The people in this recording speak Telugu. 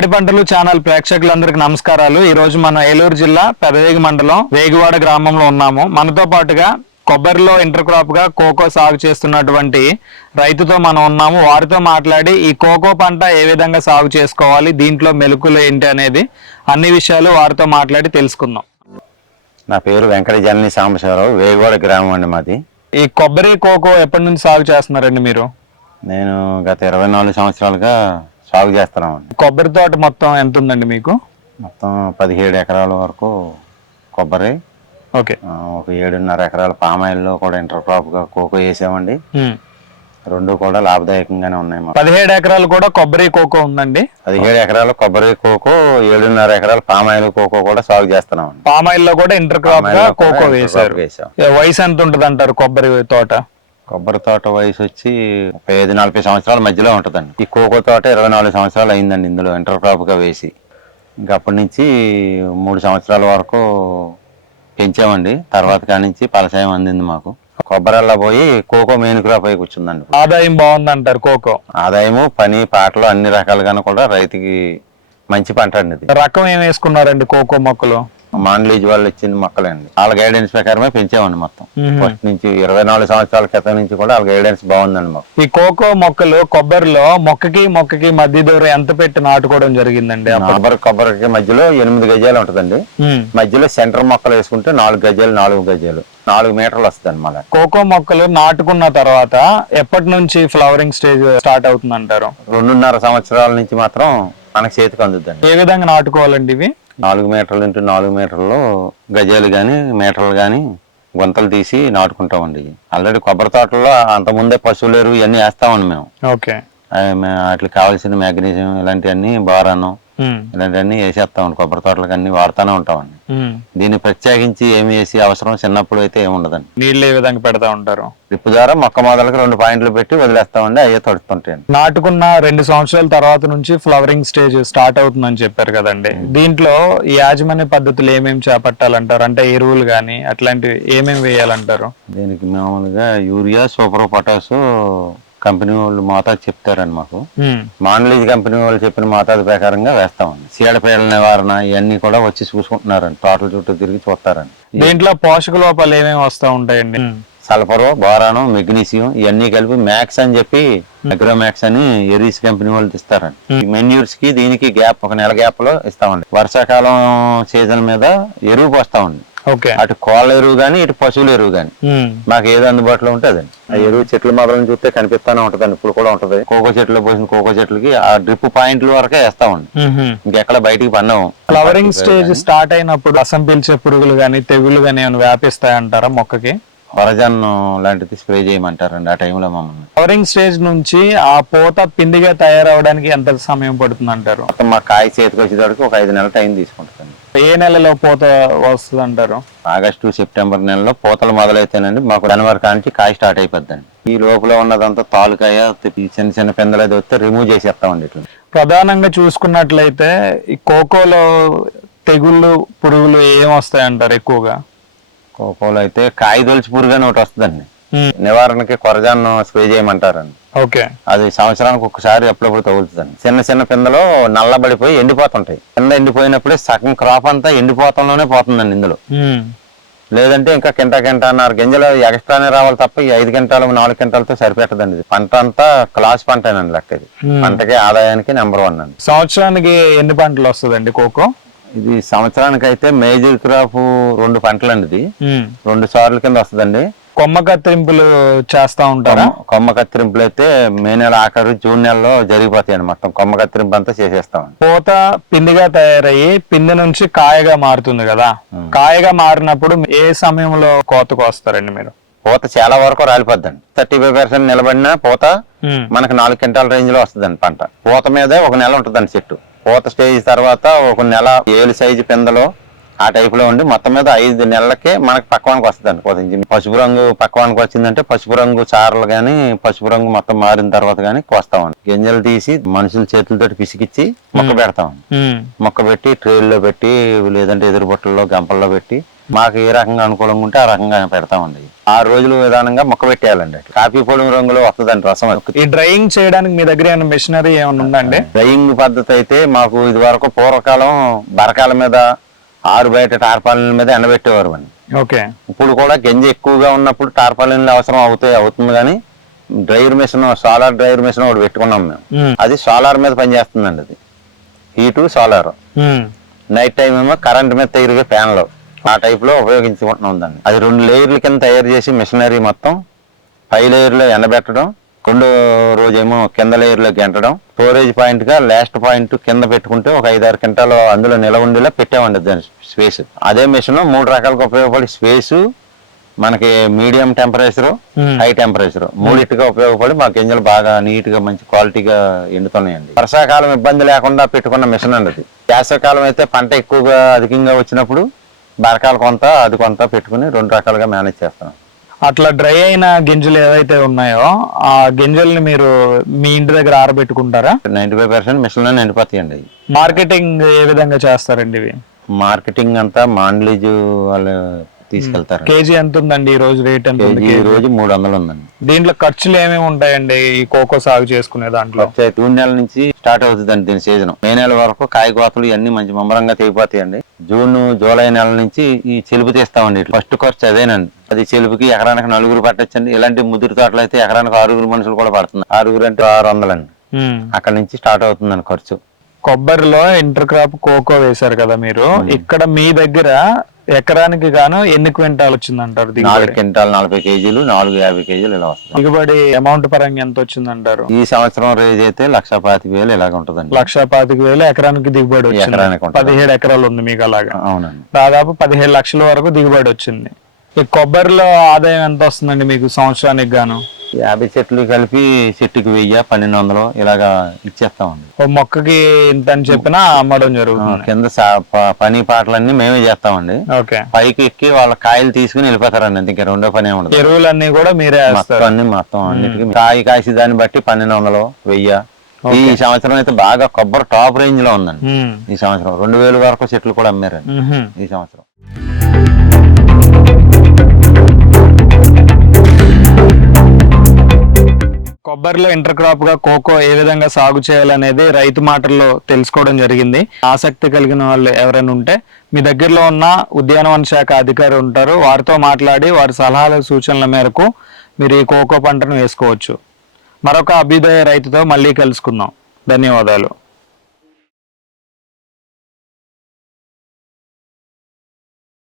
పాడి పంటలు ఛానల్ ప్రేక్షకులందరికీ నమస్కారాలు. ఈ రోజు మనం ఏలూరు జిల్లా పెదవేగి మండలం వేగివాడ గ్రామంలో ఉన్నాము. మనతో పాటుగా కొబ్బరిలో ఇంటర్ క్రాప్ గా కోకో సాగు చేస్తున్నటువంటి రైతుతో మనం ఉన్నాము. వారితో మాట్లాడి ఈ కోకో పంట ఏ విధంగా సాగు చేసుకోవాలి, దీంట్లో మెలకులు ఏంటి అనేది అన్ని విషయాలు వారితో మాట్లాడి తెలుసుకుందాం. నా పేరు వెంకట జనని సాంబశివరావు, వేగివాడ గ్రామం అండి మాది. ఈ కొబ్బరి కోకో ఎప్పటి నుంచి సాగు చేస్తున్నారండి మీరు? నేను గత 24 సంవత్సరాలుగా సాగు చేస్తున్నామండి. కొబ్బరి తోట మొత్తం ఎంత ఉందండి మీకు? మొత్తం 17 ఎకరాల వరకు కొబ్బరి, ఓకే, ఒక 7.5 ఎకరాల పామాయిల్లో కూడా ఇంటర్ క్రాప్గా కోకో వేసామండి. రెండు కూడా లాభదాయకంగానే ఉన్నాయి. 17 ఎకరాలు కూడా కొబ్బరి కోకో ఉందండి. 17 ఎకరాల కొబ్బరి కోకో, 7.5 ఎకరాల పామాయిల్ కోకో కూడా సాగు చేస్తున్నామండి. పామాయిల్ లో కూడా ఇంటర్ క్రాప్ గా కోకో వేసారు. వయసు ఎంత ఉంటుంది అంటారు కొబ్బరి తోట? కొబ్బరి తోట వయసు వచ్చి 35-40 సంవత్సరాల మధ్యలో ఉంటుందండి. ఈ కోకో తోట 24 సంవత్సరాలు అయిందండి ఇందులో ఇంటర్ క్రాప్ గా వేసి. ఇంకా అప్పటి నుంచి 3 సంవత్సరాల వరకు పెంచామండి. తర్వాత కాడి నుంచి ఫలసాయం అందింది మాకు. కొబ్బరిల్లా పోయి కోకో మెయిన్ క్రాప్ అయి కూర్చుందండి. ఆదాయం బాగుంది అంటారు కోకో? ఆదాయము, పని పాటలు అన్ని రకాలుగాను కూడా రైతుకి మంచి పంట అండి. రకం ఏం వేసుకున్నారండి కోకో మొక్కలు? మాండ్లీజ్ వాళ్ళు ఇచ్చిన మొక్కలండి. వాళ్ళ గైడెన్స్ ప్రకారమే పెంచామండి మొత్తం. ఫస్ట్ నుంచి 24 సంవత్సరాల క్రితం నుంచి కూడా వాళ్ళ గైడెన్స్ బాగుందండి మాకు. ఈ కోకో మొక్కలు కొబ్బరిలో మొక్కకి మధ్య దూరం ఎంత పెట్టి నాటుకోవడం జరిగిందండి? కొబ్బరికి మధ్యలో 8 గజాలు ఉంటదండి. మధ్యలో సెంటర్ మొక్కలు వేసుకుంటే 4 గజాలు 4 మీటర్లు వస్తుంది. మళ్ళీ కోకో మొక్కలు నాటుకున్న తర్వాత ఎప్పటి నుంచి ఫ్లవరింగ్ స్టేజ్ స్టార్ట్ అవుతుంది అంటారు? 2.5 సంవత్సరాల నుంచి మాత్రం మనకు చేతికి అందుద్దండి. ఏ విధంగా నాటుకోవాలండి ఇవి? 4 మీటర్లు ఇంటూ 4 మీటర్లు గజాలు గాని మీటర్లు గాని గుంతలు తీసి నాటుకుంటామండి. ఆల్రెడీ కొబ్బరి తోటల్లో అంతకుముందే పశువుల ఎరువు ఇవన్నీ వేస్తామండి మేము. ఓకే, వాటికి కావాల్సిన మ్యాగ్నీషియం ఇలాంటివన్నీ, బారాను ఇలాంటివన్నీ వేసేస్తామండి. కొబ్బరి తోటలకు అన్ని వాడుతూనే ఉంటామండి. దీన్ని ప్రత్యేకించి ఏమి వేసి అవసరం చిన్నప్పుడు అయితే ఏమి ఉండదండి. నీళ్ళు ఏ విధంగా పెడతా ఉంటారు? డ్రిప్ ద్వారా మొక్క మొదలకు 2 పాయింట్లు పెట్టి వదిలేస్తామండి. అయ్యే తడుస్తుంటాయండి. నాటుకున్న 2 సంవత్సరాల తర్వాత నుంచి ఫ్లవరింగ్ స్టేజ్ స్టార్ట్ అవుతుందని చెప్పారు కదండి. దీంట్లో ఈ యాజమాన్య పద్ధతులు ఏమేమి చేపట్టాలంటారు? అంటే ఎరువులు గాని అట్లాంటివి ఏమేమి వేయాలంటారు? దీనికి మామూలుగా యూరియా, సూపర్ పొటాసు కంపెనీ వాళ్ళు మోతాదు చెప్తారండి మాకు. మాండ్లీజ్ కంపెనీ వాళ్ళు చెప్పిన మోతాదు ప్రకారంగా వేస్తామండి. చీడపీడల నివారణ ఇవన్నీ కూడా వచ్చి చూసుకుంటున్నారండి. తోటల చుట్టూ తిరిగి చూస్తారండి. దీంట్లో పోషక లోపాలు ఏమేమి వస్తూ ఉంటాయండి? సల్ఫరు, బోరాను, మెగ్నీషియం ఇవన్నీ కలిపి మ్యాక్స్ అని చెప్పి అగ్రోమ్యాక్స్ అని ఎరీస్ కంపెనీ వాళ్ళు ఇస్తారండి. మెన్యూర్స్ కి దీనికి గ్యాప్, 1 నెల గ్యాప్ లో ఇస్తామండి. వర్షాకాలం సీజన్ మీద ఎరువు పోస్తామండి. అటు కోళ్ళ ఎరువు గాని, ఇటు పశువుల ఎరువు గాని మాకు ఏదో అందుబాటులో ఉంటుందండి. ఆ ఎరువు చెట్ల మొదలను చూస్తే కనిపిస్తానే ఉంటదండి. ఇప్పుడు కూడా ఉంటది. కోకో చెట్లు పోసిన కోకో చెట్లకి ఆ డ్రిప్ పాయింట్ల వరకే వేస్తామండి. ఇంకెక్కడ బయటికి పన్నాము. ఫ్లవరింగ్ స్టేజ్ స్టార్ట్ అయినప్పుడు రసం పీల్చే పురుగులు గాని, తెగులు గాని ఏమైనా వ్యాపిస్తాయంటారా మొక్కకి? హొరజన్ లాంటిది స్ప్రే చేయమంటారండి ఆ టైంలో మమ్మల్ని. ఫ్లవరింగ్ స్టేజ్ నుంచి ఆ పూత పిండిగా తయారవడానికి ఎంత సమయం పడుతుంది అంటారు? మొత్తం మా కాయ చేతికి వచ్చేటప్పటికి ఒక 5 నెలల టైం తీసుకుంటుంది. ఏ నెలలో పూత వస్తుంది అంటారు? ఆగస్టు, సెప్టెంబర్ నెలలో పూతలు మొదలైతేనండి మాకు జనవరి కానించి కాయ స్టార్ట్ అయిపోద్దండి. ఈ లోపల ఉన్నదంతా తాలుకాయ, చిన్న చిన్న పిందెలు అది వస్తే రిమూవ్ చేసేస్తామండి. ఇట్లా ప్రధానంగా చూసుకున్నట్లయితే ఈ కోకోలో తెగుళ్ళు, పురుగులు ఏమొస్తాయంటారు ఎక్కువగా? కోకోలో అయితే కాయ దొలిచి పురుగు అని ఒకటి వస్తుందండి. నివారణకి కొరజాన్ స్ప్రే చేయమంటారండి. ఓకే, అది సంవత్సరానికి ఒకసారి అప్పుడప్పుడు తగులుతుందండి. చిన్న చిన్న పిందలో నల్లబడిపోయి ఎండిపోతుంటాయి. కింద ఎండిపోయినప్పుడే సగం క్రాప్ అంతా ఎండిపోతంలోనే పోతుందండి ఇందులో. లేదంటే ఇంకా కింటాన్నర గింజలు ఎక్స్ట్రానే రావాలి తప్ప ఈ 5 క్వింటాలు 4 క్వింటాలతో సరిపెట్టదండి. పంట అంతా క్లాస్ పంటేనండి లెక్క. ఇది పంటకి ఆదాయానికి నెంబర్ 1 అండి. సంవత్సరానికి ఎన్ని పంటలు వస్తుందండి కోకో? ఇది సంవత్సరానికి అయితే మేజర్ క్రాప్ 2 పంటలు అండి. ఇది 2 సార్లు కింద వస్తుందండి. కొమ్మ కత్తిరింపులు చేస్తా ఉంటారా? కొమ్మ కత్తిరింపులు అయితే మే నెల ఆఖరు, జూన్ నెలలో జరిగిపోతాయండి. మొత్తం కొమ్మ కత్తిరింపు అంతా చేసేస్తామండి. పూత పిండిగా తయారయ్యి పిండి నుంచి కాయగా మారుతుంది కదా. కాయగా మారినప్పుడు ఏ సమయంలో కోతకు వస్తారండి మీరు? పూత చాలా వరకు రాలిపోద్దండి. 35% నిలబడిన పూత మనకు 4 క్వింటాల రేంజ్ లో వస్తుందండి పంట. పూత మీదే 1 నెల ఉంటుందండి చెట్టు. పూత స్టేజ్ తర్వాత 1 నెల 7 సైజు పిందలో ఆ టైప్ లో ఉండి మొత్తం మీద 5 నెలలకే మనకి పక్వానికి వస్తుందండి. కొంచెం పసుపు రంగు పక్వానికి వచ్చిందంటే పసుపు రంగు చారలు గానీ పసుపు రంగు మొత్తం మారిన తర్వాత గానీ కోస్తామండి. గింజలు తీసి మనుషుల చేతులతోటి పిసికిచ్చి మొక్క పెడతామండి. మొక్క పెట్టి ట్రేల్లో పెట్టి లేదంటే ఎదురు బొట్టల్లో గంపల్లో పెట్టి మాకు ఏ రకంగా అనుకూలంగా ఉంటే ఆ రకంగా పెడతామండి. 6 రోజులు విధానంగా మొక్క పెట్టేయాలండి. కాఫీ పొడి రంగులో వస్తుందండి రసం. ఈ డ్రైయింగ్ చేయడానికి మీ దగ్గర ఏమైనా మిషనరీ ఏమైనా ఉందండి? డ్రైయింగ్ పద్ధతి అయితే మాకు ఇది వరకు పూర్వకాలం బరకాల మీద ఆరు బయట టార్పాలిన్ మీద ఎండబెట్టేవారు అండి. ఓకే. ఇప్పుడు కూడా గింజ ఎక్కువగా ఉన్నప్పుడు టార్పాలిన్లు అవసరం అవుతుంది కానీ driver machine solar driver machine ఒకటి పెట్టుకున్నాం మేము. అది సోలార్ మీద పనిచేస్తుందండి. అది హీటు సోలార్. నైట్ టైం ఏమో కరెంట్ మీద తిరిగే ఫ్యాన్లు ఆ టైప్ లో ఉపయోగించుకుంటున్నాం దాన్ని. అది 2 లేయర్ల కింద తయారు చేసి మిషనరీ మొత్తం 5 లేయర్లో ఎండబెట్టడం, 2వ రోజేమో కింద లేయర్లో గెంటడం, స్టోరేజ్ పాయింట్ గా లాస్ట్ పాయింట్ కింద పెట్టుకుంటే ఒక 5-6 క్వింటాలు అందులో నిలవ ఉండేలా పెట్టామండి దాని స్పేస్. అదే మిషన్ 3 రకాలుగా ఉపయోగపడి స్పేస్ మనకి మీడియం టెంపరేచర్, హై టెంపరేచర్ మూడింటిగా ఉపయోగపడి మా గింజలు బాగా నీట్ గా మంచి క్వాలిటీగా ఎండుతున్నాయండి. వర్షాకాలం ఇబ్బంది లేకుండా పెట్టుకున్న మిషన్ అండి అది. వేసవికాలం అయితే పంట ఎక్కువగా అధికంగా వచ్చినప్పుడు బరకాలు కొంత అది కొంత పెట్టుకుని 2 రకాలుగా మేనేజ్ చేస్తాం. అట్లా డ్రై అయిన గింజలు ఏవైతే ఉన్నాయో ఆ గింజల్ని మీరు మీ ఇంటి దగ్గర ఆరబెట్టుకుంటారా? 95% మిషన్ లో ఎండిపోతాయండి. మార్కెటింగ్ ఏ విధంగా చేస్తారండి ఇవి? మార్కెటింగ్ అంతా మాండ్లీజు వాళ్ళు తీసుకెళ్తారు. కేజీ ఎంత ఉందండి ఈ రోజు రేట్? ఎంత ఉంది? ఈ రోజు 300 ఉందండి. దీంట్లో ఖర్చులు ఏమేమి ఉంటాయండి ఈ కోకో సాగు చేసుకునే దాంట్లో? జూన్ నెల నుంచి స్టార్ట్ అవుతుందండి దీని సీజన్. మే నెల వరకు కాయ కోతలు ఇవన్నీ మంచి ముమ్మరంగా తెగిపోతాయండి. జూన్ జూలై నెల నుంచి ఈ చెలుపు తీస్తామండి. ఫస్ట్ ఖర్చు అదేనండి. అది చెలుపుకి ఎకరానికి 4 పట్టొచ్చండి. ఇలాంటి ముదురు తోటలు అయితే ఎకరానికి 6 మనుషులు కూడా పడుతుంది. 6 అంటే 600 అండి. అక్కడ నుంచి స్టార్ట్ అవుతుందండి ఖర్చు. కొబ్బరిలో ఇంటర్ క్రాప్ కోకో వేశారు కదా మీరు, ఇక్కడ మీ దగ్గర ఎకరానికి గాను ఎన్ని క్వింటాల్ వచ్చిందంటారు? 4 క్వింటాల్ 40 కేజీలు, 450 కేజీలు ఇలా వస్తుంది. దిగుబడి అమౌంట్ పరంగా ఎంత వచ్చిందంటారు? ఈ సంవత్సరం రేజ్ అయితే 1,25,000 ఇలాగ ఉంటుందండి. 1,25,000 ఎకరానికి దిగుబడి వచ్చింది. 17 ఎకరాలు ఉంది మీకు. అలాగా అవునండి. దాదాపు 15 లక్షల వరకు దిగుబడి వచ్చింది. ఈ కొబ్బరిలో ఆదాయం ఎంత వస్తుందండి మీకు సంవత్సరానికి గాను? 50 చెట్లు కలిపి చెట్టుకి 1000, 1200 ఇలాగా ఇచ్చేస్తామండి. ఓ మొక్కకి ఇంత అని చెప్పినా అమ్మడం జరుగుతుంది. కింద పని పాటలన్నీ మేమే చేస్తామండి. ఓకే. పైకి ఎక్కి వాళ్ళ కాయలు తీసుకుని వెళ్ళిపోతారండి. ఇంకా రెండో పని ఉండదు. ఎరువులన్నీ కూడా మీరే మొత్తం అన్నిటికీ కాయ కాసి దాన్ని బట్టి 1200, 1000. ఈ సంవత్సరం అయితే బాగా కొబ్బరి టాప్ రేంజ్ లో ఉందండి. ఈ సంవత్సరం 2000 వరకు చెట్లు కూడా అమ్మారండి ఈ సంవత్సరం. కొబ్బరిలో ఇంటర్ క్రాప్ గా కోకో ఏ విధంగా సాగు చేయాలనేది రైతు మాటల్లో తెలుసుకోవడం జరిగింది. ఆసక్తి కలిగిన వాళ్ళు ఎవరైనా ఉంటే మీ దగ్గరలో ఉన్న ఉద్యానవన శాఖ అధికారి ఉంటారు, వారితో మాట్లాడి వారి సలహాల సూచనల మేరకు మీరు ఈ కోకో పంటను వేసుకోవచ్చు. మరొక అభ్యుదయ రైతుతో మళ్ళీ కలుసుకుందాం. ధన్యవాదాలు.